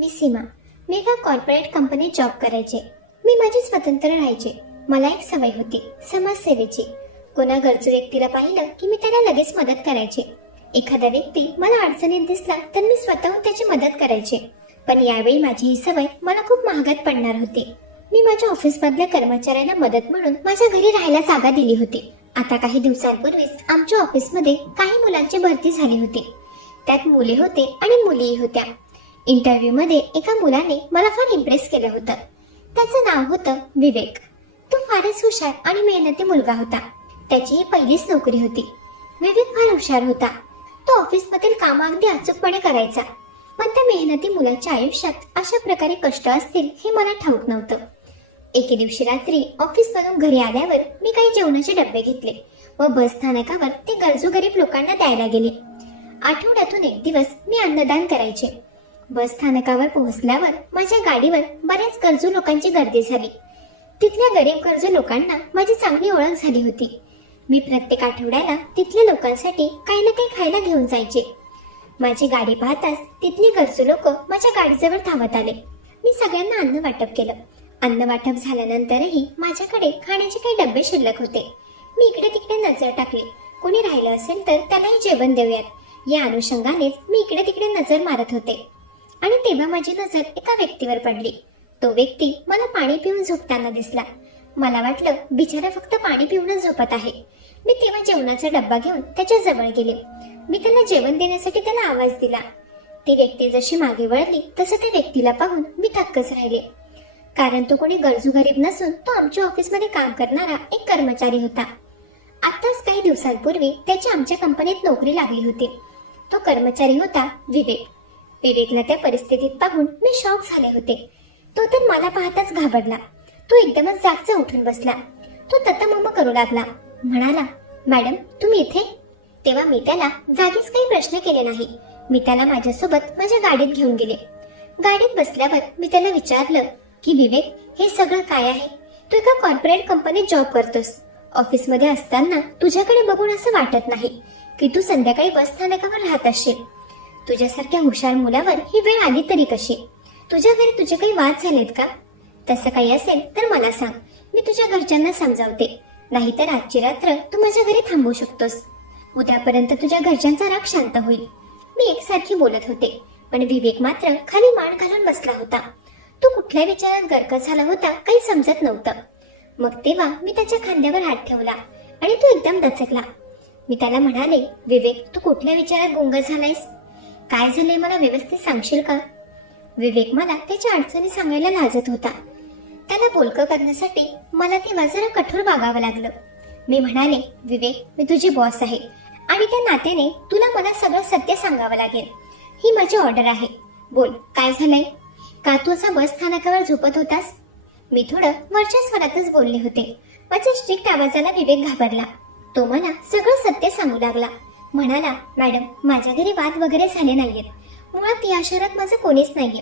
मी सीमा. मी एका कॉर्पोरेट कंपनीत जॉब करायचे. मी माझी स्वतंत्र राहायचे. मला एक सवय होती समाजसेवेची. कोणा गरजू व्यक्तीला पाहिलं की मी त्याला लगेच मदत करायचे. एखादा व्यक्ती मला अडचणीत दिसला तर मी स्वतःहून त्याची मदत करायचे. पण यावेळी माझी ही सवय मला खूप महागात पडणार होती. मी माझ्या ऑफिसमधल्या कर्मचाऱ्यांना मदत म्हणून माझ्या घरी राहायला जागा दिली होती. आता काही दिवसांपूर्वीच आमच्या ऑफिसमध्ये काही मुलांची भरती झाली होती. त्यात मुले होते आणि मुलीही होत्या. इंटरव्ह्यू मध्ये एका मुलाने मला फार इम्प्रेस केलं होतं. त्याचं नाव होतं विवेक. तो फारच हुशार आणि मेहनती मुलगा होता. त्याची ही पहिलीच नोकरी होती. विवेक फार हुशार होता. तो ऑफिसमधील काम अगदी अचूकपणे करायचा. पण त्या मेहनती मुलाच्या आयुष्यात अशा प्रकारे कष्ट असतील हे मला ठाऊक नव्हतं. एके दिवशी रात्री ऑफिसमधून घरी आल्यावर मी काही जेवणाचे डबे घेतले व बस स्थानकावर ते गरजू गरीब लोकांना द्यायला गेले. आठवड्यातून एक दिवस मी अन्नदान करायचे. बस स्थानकावर पोहोचल्यावर माझ्या गाडीवर बऱ्याच गरजू लोकांची गर्दी झाली. तिथल्या गरीब गरजू लोकांना माझी चांगली ओळख झाली होती. मी प्रत्येक आठवड्याला तिथल्या लोकांसाठी काही ना काही खायला घेऊन जायचे. माझी गाडी पाहताच तिथली गरजू लोक माझ्या गाडीजवळ धावत आले. मी सगळ्यांना अन्न वाटप केलं. अन्न वाटप झाल्यानंतरही माझ्याकडे खाण्याचे काही डबे शिल्लक होते. मी इकडे तिकडे नजर टाकली. कोणी राहिलं असेल तर त्यालाही जेवण देऊयात या अनुषंगानेच मी इकडे तिकडे नजर मारत होते. आणि तेव्हा माझी नजर एका व्यक्तीवर पडली. तो व्यक्ती मला पाणी पिऊन झोपताना दिसला. मला वाटलं बिचारा फक्त पाणी पिऊनच झोपत आहे. मी तेव्हा जेवणाचा डब्बा घेऊन त्याच्या जवळ गेले. मी त्याला जेवण देण्यासाठी त्याला आवाज दिला. ती व्यक्ती जशी मागे वळली तसं त्या व्यक्तीला पाहून मी थक्कच राहिले. कारण तो कोणी गरजू गरीब नसून तो आमच्या ऑफिसमध्ये काम करणारा एक कर्मचारी होता. आताच काही दिवसांपूर्वी त्याची आमच्या कंपनीत नोकरी लागली होती. तो कर्मचारी होता विवेक. विवेकला त्या परिस्थितीत पाहून मी शॉक झाले होते. तो तर मला पाहताच घाबरला. तो एकदमच जागचा उठून बसला. तो ततमम करू लागला. म्हणाला, मॅडम तुम्ही इथे? तेव्हा मी त्याला जागीच काही प्रश्न केले नाही. मी त्याला माझ्यासोबत माझ्या गाडीत घेऊन गेले. गाडीत बसल्यावर मी त्याला विचारलं की विवेक, हे सगळं काय आहे? तू एका कॉर्पोरेट कंपनीत जॉब करतोस. ऑफिसमध्ये असताना तुझ्याकडे बघून असं वाटत नाही की तू संध्याकाळी बस स्थानकावर राहत असशील. तुझ्यासारख्या हुशार मुलावर ही वेळ आली तरी कशी? तुझ्या घरी तुझे काही वाद झालेत का? तसं काही असेल तर मला सांग. मी तुझ्या घरच्यांना समजावते. नाहीतर आजची रात्र तू माझ्या घरी थांबू शकतोस. उद्यापर्यंत तुझ्या घरच्यांचा राग शांत होईल. मी एकसारखी बोलत होते. पण विवेक मात्र खाली मान घालून बसला होता. तो कुठल्या विचारात गर्क झाला होता काही समजत नव्हतं. मग तेव्हा मी त्याच्या खांद्यावर हात ठेवला आणि तो एकदम दचकला. मी त्याला म्हणाले, विवेक तू कुठल्या विचारात गुंग झालायस? काय झालंय मला व्यवस्थित सांगशील का? विवेक मला त्याच्या अडचणी सांगायला लाजत होता. त्याला बोलकं करण्यासाठी मला तेव्हा जरा कठोर वागावं लागलं. मी म्हणाले, विवेक मी तुझी बॉस आहे आणि त्या नात्याने तुला मला सगळं सत्य सांगावं लागेल. ही माझी ऑर्डर आहे. बोल, काय झालंय? का तू असा बस स्थानकावर झोपत होतास? मी थोडं वरच्या स्वरातच बोलले होते. माझ्या स्ट्रिक्ट आवाजाला विवेक घाबरला. तो मला सगळं सत्य सांगू लागला. म्हणाला, मॅडम माझ्या घरी वाद वगैरे झाले नाहीयेत. मुळात या शहरात माझं कोणीच नाहीये.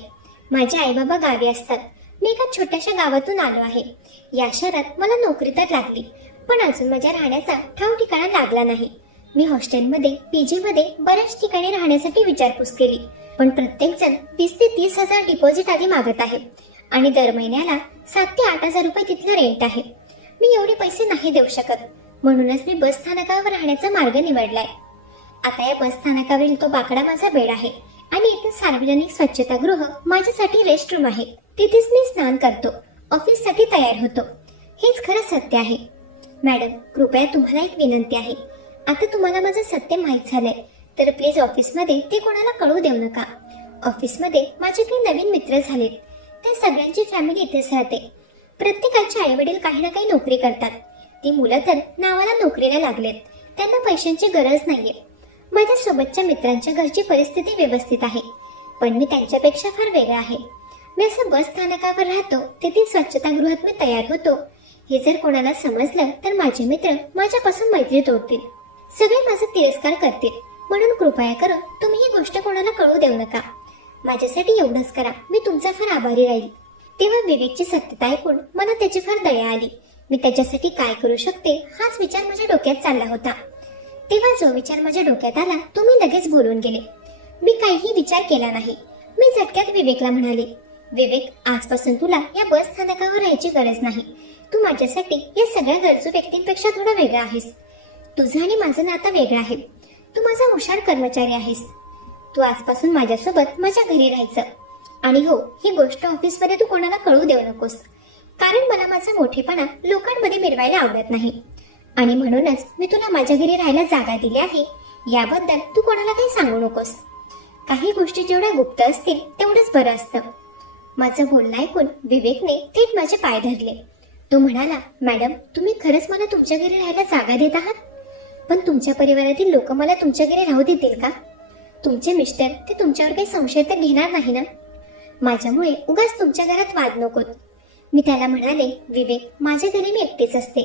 माझे आई बाबा गावी असतात. मी एका छोट्याशा गावातून आलो आहे. या शहरात मला नोकरी तर लागली, पण अजून माझ्या राहण्याचा ठाव ठिकाणा लागला नाही. मी हॉस्टेलमध्ये, पीजी मध्ये बऱ्याच ठिकाणी राहण्यासाठी विचारपूस केली. पण प्रत्येक जण 20 ते 30 हजार डिपॉझिट आधी मागत आहे आणि दर महिन्याला 7 ते 8 हजार रुपये तिथलं रेंट आहे. मी एवढे पैसे नाही देऊ शकत. म्हणूनच मी बस स्थानकावर राहण्याचा मार्ग निवडलाय. आता या बस स्थानकावरील तो बाकडा माझा बेड आहे आणि इथे सार्वजनिक स्वच्छतागृह माझ्यासाठी रेस्टरूम आहे. तिथेच मी स्नान करतो, ऑफिससाठी तयार होतो. हेच खरं सत्य आहे. मॅडम कृपया तुम्हाला एक विनंती आहे. आता तुम्हाला माझं सत्य माहीत झालंय तर प्लीज ऑफिसमध्ये ते कोणाला कळू देऊ नका. ऑफिसमध्ये माझे काही नवीन मित्र झालेत. त्या सगळ्यांची फॅमिली इथेच राहते. प्रत्येकाचे आई वडील काही ना काही नोकरी करतात. ती मुलं तर नावाला नोकरीला लागलेत. त्यांना पैशांची गरज नाहीये. माझ्या सोबतच्या मित्रांच्या घरची परिस्थिती व्यवस्थित आहे, पण मी त्यांच्यापेक्षा फार वेगळा आहे. मी असं बस स्थानकावर राहतो, तेथील स्वच्छतागृहात मी तयार होतो. हे जर कोणाला समजलं तर माझे मित्र माझ्यापासून मैत्री तोडतील. सगळे माझा तिरस्कार करतील. म्हणून कृपया करून तुम्ही ही गोष्ट कोणाला कळू देऊ नका. माझ्यासाठी एवढंच करा. मी तुमचा फार आभारी राहील. तेव्हा विवेकची सत्यता ऐकून मला त्याची फार दया आली. मी त्याच्यासाठी काय करू शकते हाच विचार माझ्या डोक्यात चालला होता. तेव्हा जो विचार माझ्या डोक्यात आला तो मी लगेच बोलून गेले. मी काहीही विचार केला नाही. मी झटक्यात विवेकला म्हणाले, विवेक, आजपासून तुला या बस स्थानकावर राहायची गरज नाही. तू माझ्यासाठी या सगळ्या गरजू व्यक्तींपेक्षा थोडा वेगळा आहेस. तुझं आणि माझं नातं वेगळं आहे. तू माझा हुशार कर्मचारी आहेस. तू आजपासून माझ्यासोबत माझ्या घरी राहायचं. आणि हो, ही गोष्ट ऑफिसमध्ये तू कोणाला कळू देऊ नकोस, कारण मला माझा मोठेपणा लोकांमध्ये मिरवायला आवडत नाही. आणि म्हणूनच मी तुला माझ्या घरी राहायला जागा दिली आहे. याबद्दल तू कोणाला काही सांगू नकोस. काही गोष्टी जेवढ्या गुप्त असतील तेवढंच बरं असतं. माझं बोलणं ऐकून विवेकने थेट माझे पाय धरले. तो म्हणाला, मॅडम, तुम्ही खरंच मला तुमच्या घरी राहायला जागा देत आहात? पण तुमच्या परिवारातील लोक मला तुमच्या घरी राहू देतील का? तुमचे मिस्टर ते तुमच्यावर काही संशय तर घेणार नाही ना? माझ्यामुळे उगाच तुमच्या घरात वाद नकोत. मी त्याला म्हणाले, विवेक, माझ्या घरी मी एकटीच असते.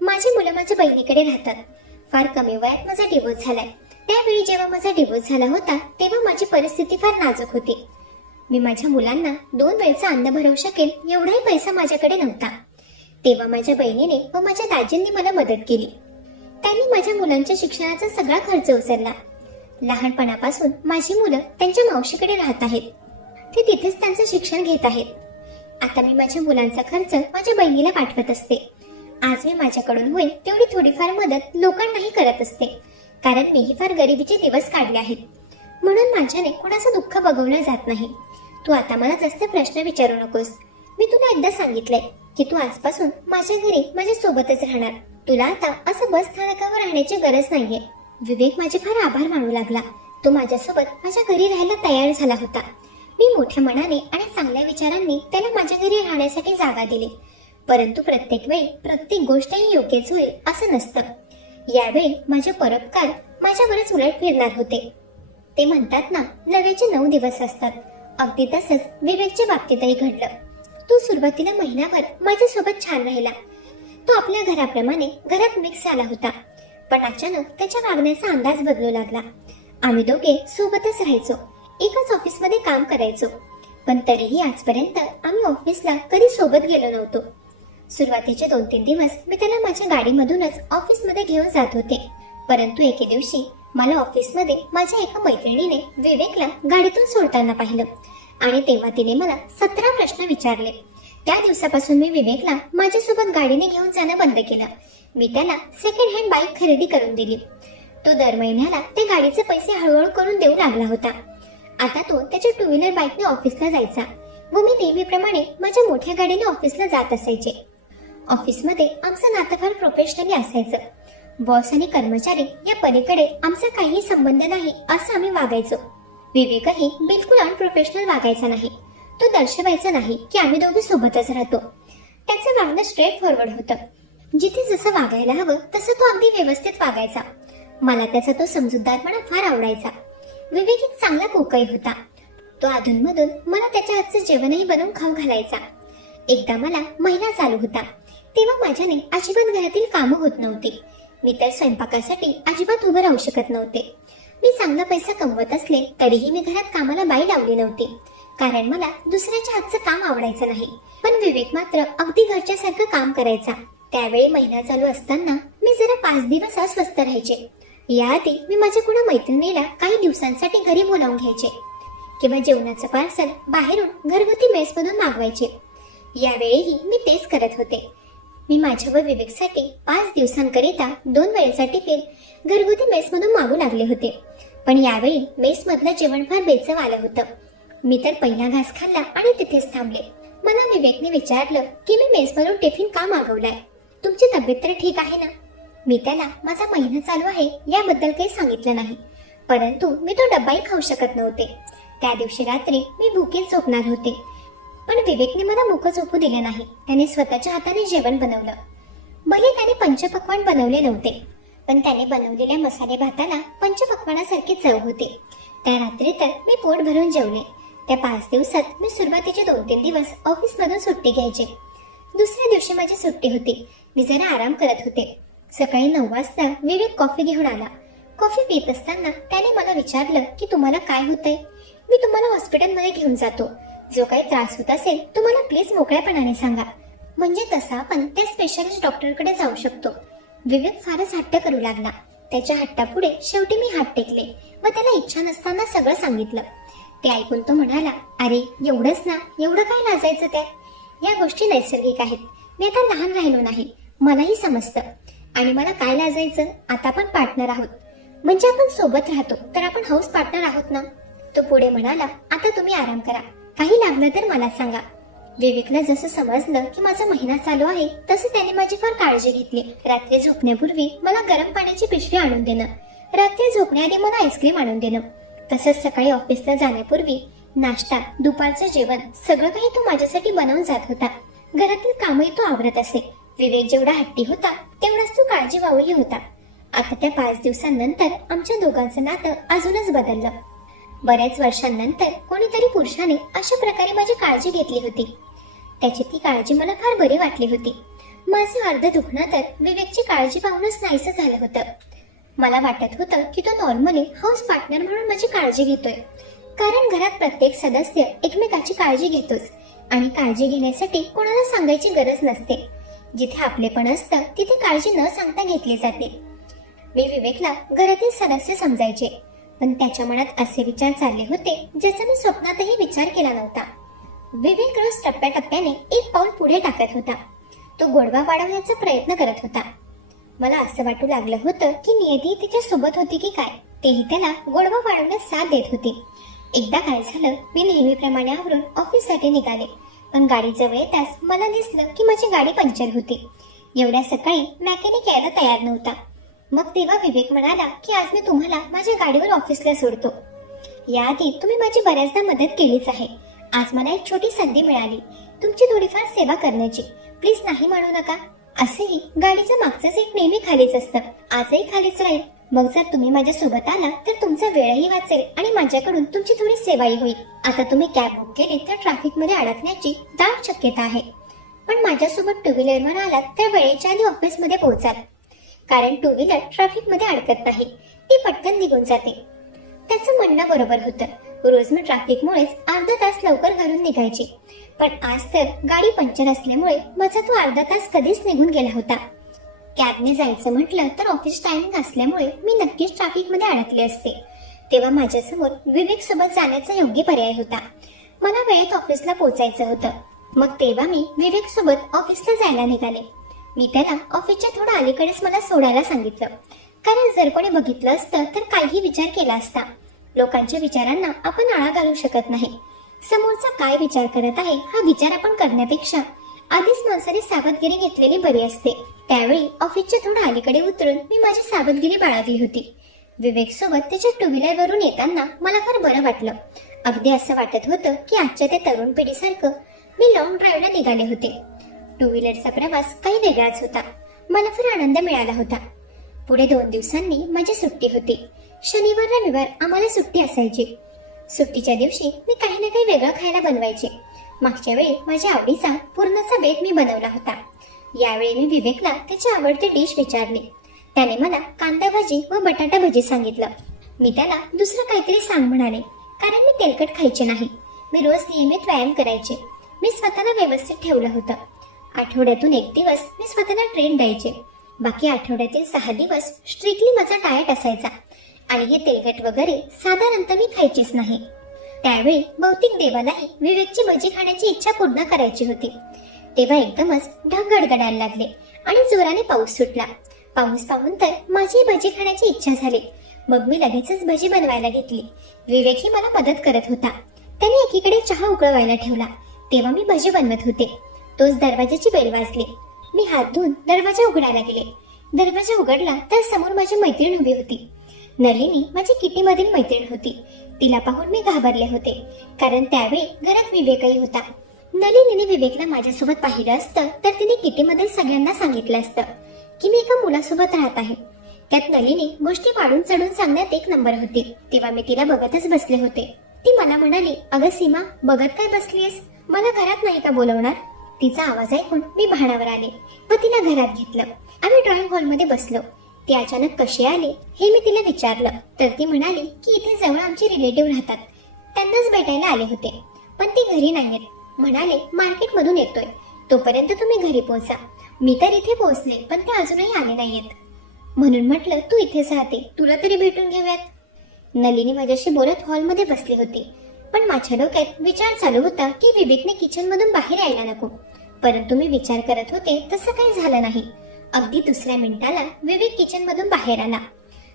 माझी मुलं माझ्या बहिणीकडे राहतात. फार कमी वयात माझा डिव्होर्स झालाय. त्यावेळी जेव्हा माझा डिव्होर्स झाला होता तेव्हा माझी परिस्थिती फार नाजूक होती. मी माझ्या मुलांना 2 वेळचं अन्न भरवू शकेल एवढाही पैसा माझ्याकडे नव्हता. तेव्हा माझ्या बहिणीने व माझ्या दाजींनी मला मदत केली. त्यांनी माझ्या मुलांच्या शिक्षणाचा सगळा खर्च उचलला. लहानपणापासून माझी मुलं त्यांच्या मावशीकडे राहत आहेत. ते तिथेच त्यांचं शिक्षण घेत आहेत. आता मी माझ्या मुलांचा खर्च माझ्या बहिणीला पाठवत असते. आज मी माझ्याकडून होईल तेवढी थोडीफार मदत लोकांनाही करत असते, कारण मीही फार गरिबीचे दिवस काढले आहेत. म्हणून माझ्याने कोणाचं दुःख बघवलं जात नाही. तू आता मला जास्त प्रश्न विचारू नकोस. मी तुला एकदा सांगितलंय की तू आजपासून माझ्या घरी माझ्या सोबतच राहणार. तुला आता असं बस स्थानकावर राहण्याची गरज नाहीये. विवेक माझे फार आभार मानू लागला. तो माझ्यासोबत माझ्या घरी राहायला तयार झाला होता. मी मोठ्या मनाने आणि चांगल्या विचारांनी त्याला माझ्या घरी राहण्यासाठी जागा दिली. परंतु प्रत्येक वेळी प्रत्येक गोष्टही योग्यच होईल असं नसतं. यावेळी माझे परोपकार माझ्यावरच उलट फिरणार होते. ते म्हणतात ना, नव्याचे 9 दिवस असतात. अगदी तसंच विवेकच्या बाबतीतही घडलं. तो सुरुवातीला महिनाभर माझ्यासोबत छान राहिला. तो आपल्या घराप्रमाणे घरात मिक्स झाला होता. पण अचानक त्याच्या वागण्याचा अंदाज बदलू लागला. आम्ही दोघे सोबतच राहायचो, एकाच ऑफिसमध्ये काम करायचो. पण तरीही आजपर्यंत आम्ही ऑफिसला कधी सोबत गेलो नव्हतो. सुरुवातीचे 2-3 दिवस मी त्याला माझ्या गाडीमधूनच ऑफिसमध्ये घेऊन जात होते. परंतु एके दिवशी मला ऑफिसमध्ये माझ्या एका मैत्रिणीने विवेकला गाडीतून सोडताना पाहिलं आणि तेव्हा तिने मला 17 प्रश्न विचारले. त्या दिवसापासून मी विवेकला माझ्यासोबत गाडीने घेऊन जाणं बंद केलं. मी त्याला सेकंड हँड बाईक खरेदी करून दिली. तो दर महिन्याला ते गाडीचे पैसे हळूहळू करून देऊ लागला होता. आता तो त्याच्या 2 व्हीलर बाईकने ऑफिसला जायचा व मी नेहमीप्रमाणे माझ्या मोठ्या गाडीने ऑफिसला जात असायचे. ऑफिसमध्ये आमचं नातं फार प्रोफेशनली असायचं. बॉस आणि कर्मचारी या पलीकडे आमचा काहीही संबंध नाही असं आम्ही वागायचो. विवेकही बिलकुल अनप्रोफेशनल वागायचा नाही. तो दर्शवायचा नाही की आम्ही दोघे सोबतच राहतो. त्याचं वागणं स्ट्रेट फॉरवर्ड होतं. जिथे जसं वागायला हवं तसं तो अगदी व्यवस्थित वागायचा. मला त्याचा तो समजूतदारपणा फार आवडायचा. विवेक एक चांगला कुकही होता. तो अधूनमधून मला त्याच्या हातचं जेवणही बनवून खाऊ घालायचा. एकदा मला महिना चालू होता तेव्हा माझ्याने अजिबात घरातील कामं होत नव्हती. मी तर स्वयंपाकासाठी अजिबात उभं राहू शकत नव्हते. मी चांगला पैसा कमवत असले तरीही मी घरात कामाला बाई लावली नव्हती, कारण मला दुसऱ्याच्या हातचं काम आवडायचं नाही. पण विवेक मात्र अगदी घरच्यासारखं काम करायचा. त्यावेळी महिना चालू असताना मी जरा 5 दिवस अस्वस्थ राहायचे. याआधी मी माझ्या कुणा मैत्रिणीला काही दिवसांसाठी घरी बोलावून घ्यायचे किंवा जेवणाचं पार्सल बाहेरून घरगुती मेसमधून मागवायचे. यावेळीही मी तेच करत होते. मी माझ्या व विवेकसाठी 5 दिवसांकरिता 2 वेळेचा टिफिन घरगुती मेसमधून मागू लागले होते. पण यावेळी मेसमधलं जेवण फार बेचव आलं होतं. मी तर पहिला घास खाल्ला आणि तिथेच थांबले. मला विवेकने विचारलं की मी मेसमधून टिफिन का मागवलाय, तुमची तब्येत तर ठीक आहे ना? मी त्याला माझा महिना चालू आहे याबद्दल काही सांगितलं नाही, परंतु मी तो डब्बाही खाऊ शकत नव्हते. त्या दिवशी रात्री मी भुकेच झोपणार होते. पण विवेकने मला मुख झोपू दिले नाही. त्याने स्वतःच्या हाताने जेवण बनवलं. भले त्याने पंचपक्वान्न बनवले नव्हते, पण त्याने बनवलेल्या मसाले भाताला पंचपक्वानासारखी चव होती. त्या रात्री तर मी पोट भरून जेवले. त्या 5 दिवसात मी सुरुवातीचे 2-3 दिवस ऑफिसमधून सुट्टी घ्यायचे. दुसऱ्या दिवशी माझी सुट्टी होती. मी जरा आराम करत होते. सकाळी 9 वाजता विवेक कॉफी घेऊन आला. कॉफी पित असताना त्याने मला विचारलं की तुम्हाला काय होतंय? मी तुम्हाला हॉस्पिटलमध्ये घेऊन जातो. जो काही त्रास होत असेल तुम्हाला प्लीज मोकळ्यापणाने सांगा, म्हणजे तसा आपण त्या स्पेशालिस्ट डॉक्टरकडे जाऊ शकतो. विवेक फारच हट्ट करू लागला. त्याच्या हट्टापुढे शेवटी मी हात टेकले व त्याला इच्छा नसताना सगळं सांगितलं. ते ऐकून तो म्हणाला, अरे एवढंच ना, एवढं काय लाजायचं त्यात? या गोष्टी नैसर्गिक आहेत. मी आता लहान राहिलो नाही, मलाही समजतं. आणि मला काय लाजायचं? आता आपण पार्टनर आहोत, म्हणजे आपण सोबत राहतो तर आपण हाऊस पार्टनर आहोत ना. तो पुढे म्हणाला, आता तुम्ही आराम करा, काही लागलं तर मला सांगा. विवेकला जसं समजलं की माझा महिना चालू आहे तसं त्याने माझी फार काळजी घेतली. रात्री झोपण्यापूर्वी मला गरम पाण्याची पिशवी आणून देणं, रात्री झोपण्याआधी मला आईस्क्रीम आणून देणं, तसंच सकाळी ऑफिसला जाण्यापूर्वी नाश्ता, दुपारचं जेवण सगळं काही तो माझ्यासाठी बनवून जात होता. घरातील कामही तो आवरत असे. विवेक जेवढा हट्टी होता तेवढाच तो काळजीवाहूही होता. आता त्या 5 दिवसांनंतर आमच्या दोघांचं नातं अजूनच बदललं. बऱ्याच वर्षांनंतर कोणीतरी पुरुषाने अशा प्रकारे माझी काळजी घेतली होती. त्याची ती काळजी मला फार बरी वाटली होती. माझं अर्ध दुखणं तर विवेकची काळजी पाहूनच नाहीसं झालं होतं. मला वाटत होतं की तो नॉर्मली हाऊस पार्टनर म्हणून माझी काळजी घेतोय, कारण घरात प्रत्येक सदस्य एकमेकाची काळजी घेतोच आणि काळजी घेण्यासाठी कोणाला सांगायची गरज नसते. जिथे आपलेपण असतं तिथे काळजी न सांगता घेतली जाते. मी विवेकला घरातील सदस्य समजायचे, पण त्याच्या मनात असे विचार चालले होते ज्याचा मी स्वप्नातही विचार केला नव्हता. विवेक रोज टप्प्याटप्प्याने एक पाऊल पुढे टाकत होता. तो गोडवा वाढवण्याचा प्रयत्न करत होता. मला असं वाटू लागलं होतं की नियती तिच्या सोबत होती की काय, तेही त्याला गोडवा वाढवण्यात साथ देत होती. एकदा काय झालं, मी नेहमीप्रमाणे आवरून ऑफिससाठी निघाले, पण गाडी जवळ येताच मला दिसलं की माझी गाडी पंक्चर होती. एवढ्या सकाळी मॅकॅनिक यायला तयार नव्हता. मग तेव्हा विवेक म्हणाला की आज मी तुम्हाला माझ्या गाडीवर ऑफिसला सोडतो. याआधी तुम्ही माझी बऱ्याचदा मदत केलीच आहे. आज मला एक छोटी संधी मिळाली तुमची थोडीफार सेवा करण्याची. प्लीज नाही म्हणू नका. असेही गाडीचं मागचं सीट नेहमी खालीच असतं, आजही खालीच राहील. मग जर तुम्ही माझ्या सोबत आला तर तुमचा वेळही वाचेल आणि माझ्याकडून तुमची थोडी सेवाही होईल. आता तुम्ही कॅब बुक केली तर ट्रॅफिक मध्ये अडकण्याची दाट शक्यता आहे, पण माझ्यासोबत टू व्हीलरवर आलात तर वेळेच्या आधी ऑफिसमध्ये पोहोचाल, कारण टू व्हीलर ट्रॅफिक मध्ये अडकत नाही, ती पटकन निघून जाते. त्याचं म्हणणं बरोबर होतं. रोज मी ट्रॅफिकमुळेच अर्धा तास लवकर घरून निघायची, पण आज तर गाडी पंक्चर असल्यामुळे माझा तो अर्धा तास कधीच निघून गेला होता. कॅबने जायचं म्हटलं तर ऑफिस टायमिंग असल्यामुळे मी नक्कीच ट्रॅफिक मध्ये अडकले असते. तेव्हा माझ्यासमोर विवेक सोबत जाण्याचा योग्य पर्याय होता. मला वेळेत ऑफिसला पोहोचायचं होतं. मग तेव्हा मी विवेक सोबत ऑफिसला जायला निघाले. मी त्याला ऑफिसच्या थोडं अलीकडेच मला सोडायला सांगितलं, कारण जर कोणी बघितलं असतं तर काहीही विचार केला असता. लोकांच्या विचारांना आपण आळा घालू शकत नाही. समोरचा काय विचार करत आहे हा विचार आपण करण्यापेक्षा आधीच माणसाने सावधगिरी घेतलेली बरी असते. त्यावेळी ऑफिसच्या थोडं अलीकडे उतरून मी माझी सावधगिरी बाळगली होती. विवेक सोबत त्याच्या टू व्हीलर वरून येताना मला फार बरं वाटलं. अगदी असं वाटत होतं की आजच्या त्या तरुण पिढीसारखं मी लॉंग ड्राईव्हला निघाले होते. टू व्हीलरचा प्रवास काही वेगळाच होता. मला फार आनंद मिळाला होता. पुढे 2 दिवसांनी माझी सुट्टी होती. शनिवार रविवार आम्हाला सुट्टी असायची. सुट्टीच्या दिवशी मी काही ना काही वेगळं खायला बनवायचे. मागच्या वेळी माझ्या आवडीचा पूर्णाचा बेत मी बनवला होता. यावेळी मी विवेकला त्याची आवडती डिश विचारली. त्याने मला कांदा भाजी व बटाटा भजी सांगितलं. मी त्याला दुसरं काहीतरी सांग म्हणाले, कारण मी तेलकट खायचे नाही. मी रोज नियमित व्यायाम करायचे. मी स्वतःला व्यवस्थित ठेवलं होतं. आठवड्यातून 1 दिवस मी स्वतःला ट्रीट द्यायचे. बाकी आठवड्यातील 6 दिवस स्ट्रिक्टली माझा डाएट असायचा आणि हे तेलकट वगैरे साधारणतः मी खायचीच नाही. त्यावेळी बहुतेक देवालाही विवेकची भजी खाण्याची इच्छा पूर्ण करायची होती. तेव्हा एकदमच ढग गडगडायला लागले आणि जोराने पाऊस सुटला. पाऊस पाहून तर माझी भजी खाण्याची इच्छा झाली. मग मी लगेचच भजी बनवायला घेतली. विवेकही मला मदत करत होता. त्याने एकीकडे चहा उकळवायला ठेवला. तेव्हा मी भजी बनवत होते. तोच दरवाजाची बेल वाजली. मी हात धुवून दरवाजा उघडायला गेले. दरवाजा उघडला तर समोर माझी मैत्रीण उभी होती. नलिनी माझी किटीमधील मैत्रीण होती. तिला पाहून मी घाबरले होते, कारण त्यावेळी घरात विवेकही होता. नलिनीने विवेकला माझ्यासोबत पाहिलं असतं तर तिने किटीमधील सगळ्यांना सांगितलं असतं की मी एका मुलासोबत राहत आहे. त्यात नलिनी गोष्टी वाढून चढून सांगण्यात 1 नंबर होती. तेव्हा मी तिला बघतच बसले होते. ती मला म्हणाली, अगं सीमा, बघत काय बसलीयस? मला घरात नाही का बोलवणार? तिचा आवाज ऐकून मी भानावर आले व तिला घरात घेतलं. आम्ही ड्रॉइंग हॉलमध्ये बसलो. ती अचानक कशी आली हे मी तिला विचारलं, तर ती म्हणाली की इथे जवळ आमचे रिलेटिव्ह राहतात, त्यांनाच भेटायला आले होते, पण ती घरी नाहीयेत. म्हणाले मार्केटमधून येतोय, तोपर्यंत तुम्ही घरी पोहोचा. मी तर इथे पोहोचले, पण ते अजूनही आले नाहीयेत. म्हणून म्हटलं तू इथेच राहते, तुला तरी भेटून घेऊयात. नलिनी माझ्याशी बोलत हॉलमध्ये बसली होती. पण माझ्या डोक्यात विचार चालू होता की विवेकने किचन मधून बाहेर यायला नको. परंतु मी विचार करत होते तसं काही झालं नाही. अगदी दुसऱ्या मिनिटाला विवेक किचन मधून बाहेर आला.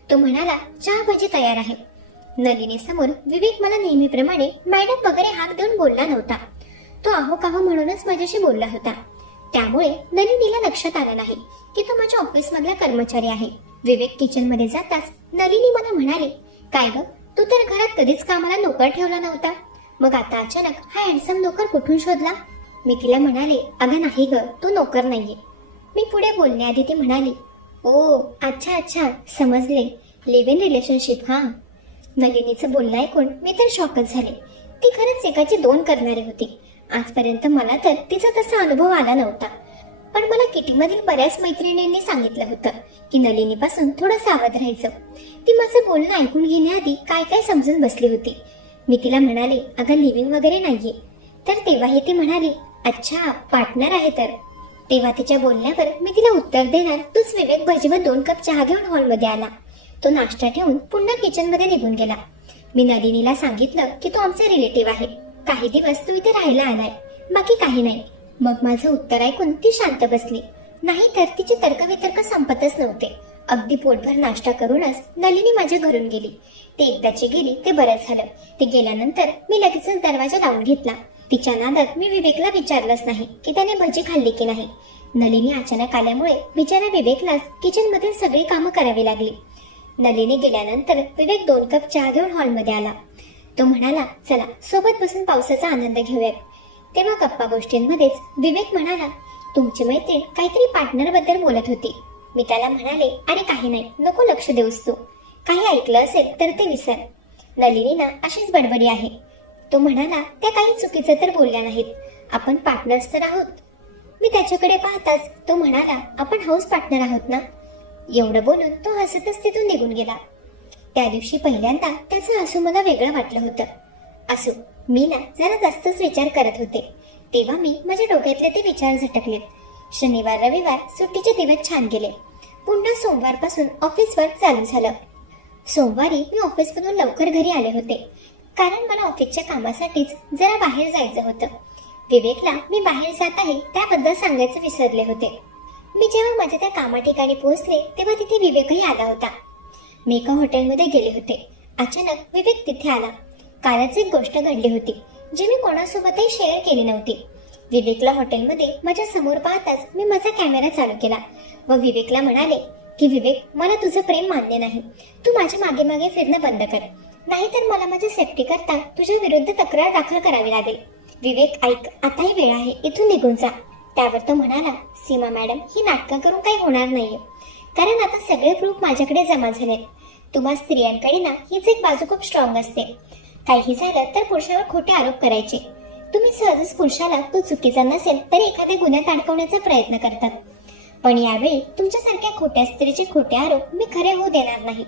तो म्हणाला, चहा भजी तयार आहे. नलिनी समोर विवेक मला नेहमीप्रमाणे मॅडम वगैरे हाक देऊन बोलला नव्हता. तो आहो काहो म्हणूनच माझ्याशी बोलला होता. त्यामुळे नलिनीला लक्षात आलं नाही की तो माझ्या ऑफिस मधला कर्मचारी आहे. विवेक किचन मध्ये जाताच नलिनी मला म्हणाली, काय ग, तू तर घरात कधीच कामाला नोकर ठेवला नव्हता, मग आता अचानक हा हँडसम नोकर कुठून शोधला? मी तिला म्हणाले, अगं नाही ग, तो नोकर नाहीये. मी पुढे बोलण्याआधी ती म्हणाली, ओ अच्छा अच्छा, समजले, लिव्ह इन रिलेशनशिप. हा. नलिनीचं बोलणं ऐकून मी तर शॉकच झाले. ती खरंच एकाची दोन करणारी होती. आजपर्यंत मला तर तिचा तसा अनुभव आला नव्हता. पण मला किटीमधील बऱ्याच मैत्रिणींनी सांगितलं होतं की नलिनीपासून थोडं सावध राहायचं. ती माझं बोलणं ऐकून घेण्याआधी काय काय समजून बसली होती. मी तिला म्हणाले, अगं लिव्हिंग वगैरे नाहीये. तर तेव्हाही ती म्हणाली, अच्छा पार्टनर आहे तर. तेव्हा तिच्या बोलण्यावर मी तिला उत्तर देणार तूच विवेक भजी व 2 कप चहा घेऊन हॉलमध्ये आला. तो नाश्ता ठेवून पुन्हा किचनमध्ये निघून गेला. मी नलिनीला सांगितलं की तो आमचा रिलेटिव्ह आहे, काही दिवस तू इथे राहायला आलाय, बाकी काही नाही. मग माझं उत्तर ऐकून ती शांत बसली. नाही तर तिचे तर्कवितर्क संपतच नव्हते. अगदी पोटभर नाश्ता करूनच नलिनी माझ्या घरून गेली. ती एकदाची गेली ते बरंच झालं. ती गेल्यानंतर मी लगेचच दरवाजा लावून घेतला. तिच्या नादात मी विवेकला विचारलंच नाही की त्याने भजी खाल्ली की नाही. नलिनी अचानक आल्यामुळे बिचारा विवेकलाच किचन मधील सगळी कामं करावी लागली. नलिनी गेल्यानंतर विवेक 2 कप चहा घेऊन हॉलमध्ये आला. तो म्हणाला, चला सोबत बसून पावसाचा आनंद घेऊयात. तेव्हा गप्पा गोष्टींमध्येच विवेक म्हणाला, तुमची मैत्रीण काहीतरी पार्टनर बद्दल बोलत होती. मी त्याला म्हणाले, अरे काही नाही, नको लक्ष देऊस तू, काही ऐकलं असेल तर ते विसर. नलिनी ना अशीच बडबडी आहे. तो म्हणाला, त्या काही चुकीचं तर बोलल्या नाहीत, आपण पार्टनर्स तर आहोत. मी त्याच्याकडे पाहताच तो म्हणाला, आपण हाऊस पार्टनर आहोत ना. एवढं बोलून तो हसतच तिथून निघून गेला. त्या दिवशी पहिल्यांदा त्याचं हसू मला वेगळं वाटलं होतं. असू, मी ना जरा जास्तच विचार करत होते. तेव्हा मी माझ्या डोक्यातले ते विचार झटकले. शनिवार रविवार सुट्टीचे दिवस छान गेले. पुन्हा सोमवारपासून ऑफिस वर्क चालू झालं. सोमवारी मी ऑफिसमधून लवकर घरी आले होते, कारण मला ऑफिसच्या कामासाठीच जरा बाहेर जायचं होतं. विवेकला मी बाहेर जात आहे त्याबद्दल सांगायचं विसरले होते. मी जेव्हा माझ्या त्या कामा ठिकाणी पोहोचले तेव्हा तिथे विवेकही आला होता. मी एका हॉटेलमध्ये गेले होते. अचानक विवेक तिथे आला. कालच एक गोष्ट घडली होती जी मी कोणासोबतही शेअर केली नव्हती. विवेकला हॉटेलमध्ये माझ्या समोर पाहताच मी माझा कॅमेरा चालू केला व विवेकला म्हणाले की विवेक, मला तुझं प्रेम मान्य नाही. तू माझ्या मागे मागे फिरणं बंद कर, नाहीतर मला माझ्या सेफ्टी करता तुझ्या विरुद्ध तक्रार दाखल करावी लागेल. विवेक ऐक, आताही वेळ आहे, इथून निघून जा. त्यावर तो म्हणाला, सीमा मॅडम, ही नाटकं करून काही होणार नाहीये, कारण आता सगळे प्रूफ माझ्याकडे जमा झाले. तुम्हा स्त्रियांकडे ना हीच एक बाजू खूप स्ट्रॉंग असते. काही झालं तर पुरुषावर खोटे आरोप करायचे. तुम्ही सहजच पुरुषाला तो चुकीचा नसेल तरी एखाद्या गुन्ह्यात अडकवण्याचा प्रयत्न करतात. पण यावेळी तुमच्यासारख्या खोट्या स्त्रीचे खोटे आरोप मी खरे होऊ देणार नाही.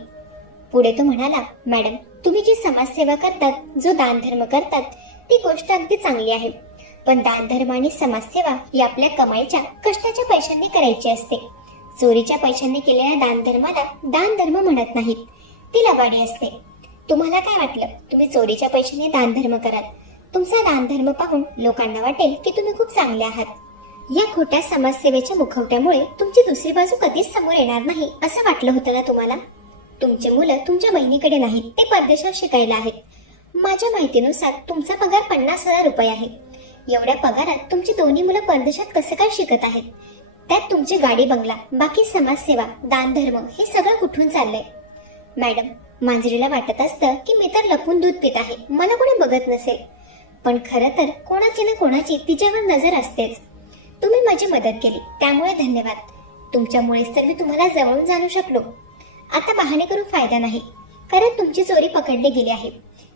पुढे तो म्हणाला, मॅडम, तुम्ही जी समाजसेवा करतात, जो दानधर्म करतात, ती गोष्ट अगदी चांगली आहे. पण दानधर्म आणि समाजसेवा ही आपल्या कमाईच्या कष्टाच्या पैशांनी करायची असते. चोरीच्या पैशांनी केलेल्या दानधर्माला दानधर्म म्हणत नाहीत, ती लबाडी असते. तुम्हाला काय वाटलं, तुम्ही चोरीच्या पैशाने दानधर्म कराल? तुमचा दानधर्म पाहून लोकांना वाटेल की तुम्ही खूप चांगले आहात. या खोट्या समाजसेवेच्या मुखवट्यामुळे तुमची दुसरी बाजू कधीच समोर येणार नाही असं वाटलं होतं ना तुम्हाला? तुमचे मुलं तुमच्या बहिणीकडे नाहीत, ते परदेशात शिकायला आहेत. माझ्या माहितीनुसार तुमचा पगार 50,000 रुपये आहे. एवढ्या पगारात तुमची दोन्ही मुलं परदेशात कसं काय शिकत आहेत? त्यात तुमची गाडी बंगला, बाकी समाजसेवा, दानधर्म हे सगळं कुठून चाललंय? मॅडम, मांजरीला वाटत असतं की मी तर लपून दूध पित आहे, मला कोणी बघत नसेल. पण खरं तर कोणाची ना कोणाची तिच्यावर नजर असतेच. तुम्ही माझी मदत केली त्यामुळे धन्यवाद. तुमच्यामुळेच तर मी तुम्हाला जवळून जाणू शकलो. आता बहाणे करून फायदा नाही, कारण तुमची चोरी पकडली गेली आहे,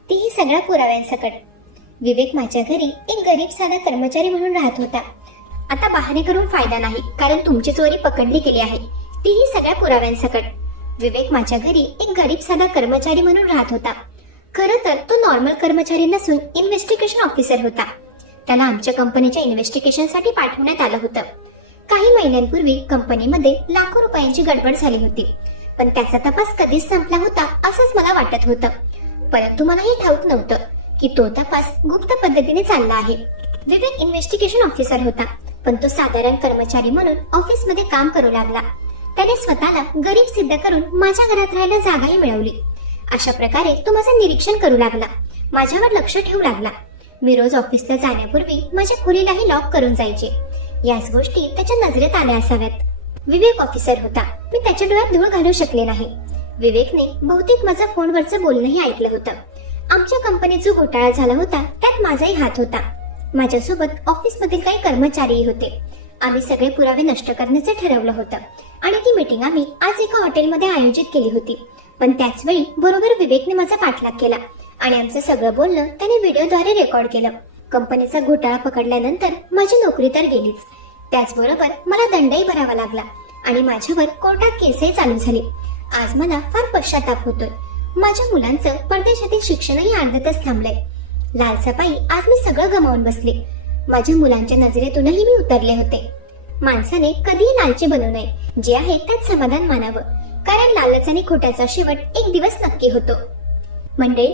तीही सगळ्या पुराव्यांसकट. विवेक माझ्या घरी एक गरीब साधा कर्मचारी म्हणून राहत होता. आता बहाणे करून फायदा नाही, कारण तुमची चोरी पकडली गेली आहे, तीही सगळ्या पुराव्यांसकट. विवेक माझ्या घरी एक गरीब साधा कर्मचारी म्हणून राहत होता. खरं तर तो नॉर्मल कर्मचारी नसून इन्व्हेस्टिगेशन ऑफिसर होता. त्याला आमच्या कंपनीच्या इन्व्हेस्टिगेशनसाठी पाठवण्यात आलं होतं. काही महिन्यांपूर्वी कंपनीमध्ये लाखो रुपयांची गडबड झाली होती, पण त्याचा तपास कधीच संपला होता असंच मला वाटत होतं. परंतु मला हे ठाऊक नव्हतं की तो तपास गुप्त पद्धतीने चालला आहे. विवेक इन्व्हेस्टिगेशन ऑफिसर होता, पण तो साधारण कर्मचारी म्हणून ऑफिसमध्ये काम करू लागला. त्याने स्वतःला गरीब सिद्ध करून माझ्या घरात राहायला जागाही मिळवली. अशा प्रकारे तो माझं निरीक्षण करू लागला, माझ्यावर लक्ष ठेवू लागला. मी रोज ऑफिसला जाण्यापूर्वी माझ्या खोलीलाही लॉक करून जायचे. याच गोष्टी त्याच्या नजरेत आल्या असाव्यात. विवेक ऑफिसर होता, मी त्याच्या डोळ्यात धूळ घालू शकले नाही. विवेकने बहुतेक माझा फोनवरचं बोलणंही ऐकलं होतं. आमच्या कंपनीत जो घोटाळा झाला होता त्यात माझाही हात होता. माझ्यासोबत ऑफिसमधील काही कर्मचारीही होते. आम्ही सगळे पुरावे नष्ट करण्याचे ठरवलं होतं आणि ती मीटिंग आम्ही आज एका हॉटेलमध्ये आयोजित केली होती. पण त्याच वेळी बरोबर विवेकने माझा पाठलाग केला आणि आमचं सगळं बोलणं त्याने व्हिडिओद्वारे रेकॉर्ड केलं. कंपनीचा घोटाळा पकडल्यानंतर माझी नोकरी तर गेलीच, त्याचबरोबर मला दंडही भरावा लागला आणि माझ्यावर कोर्टात केसही चालू झाली. आज मला फार पश्चाताप होतोय. माझ्या मुलांचं परदेशातील शिक्षणही अर्ध्यातच थांबलंय. लालसापायी आज मी सगळं गमावून बसले. माझ्या मुलांच्या नजरेतूनही मी उतरले होते. माणसाने कधीही लालची बनू नये, जे आहे त्यात समाधान मानावं, कारण लालच आणि खोट्याचा शेवट एक दिवस नक्की होतो. मंडळी,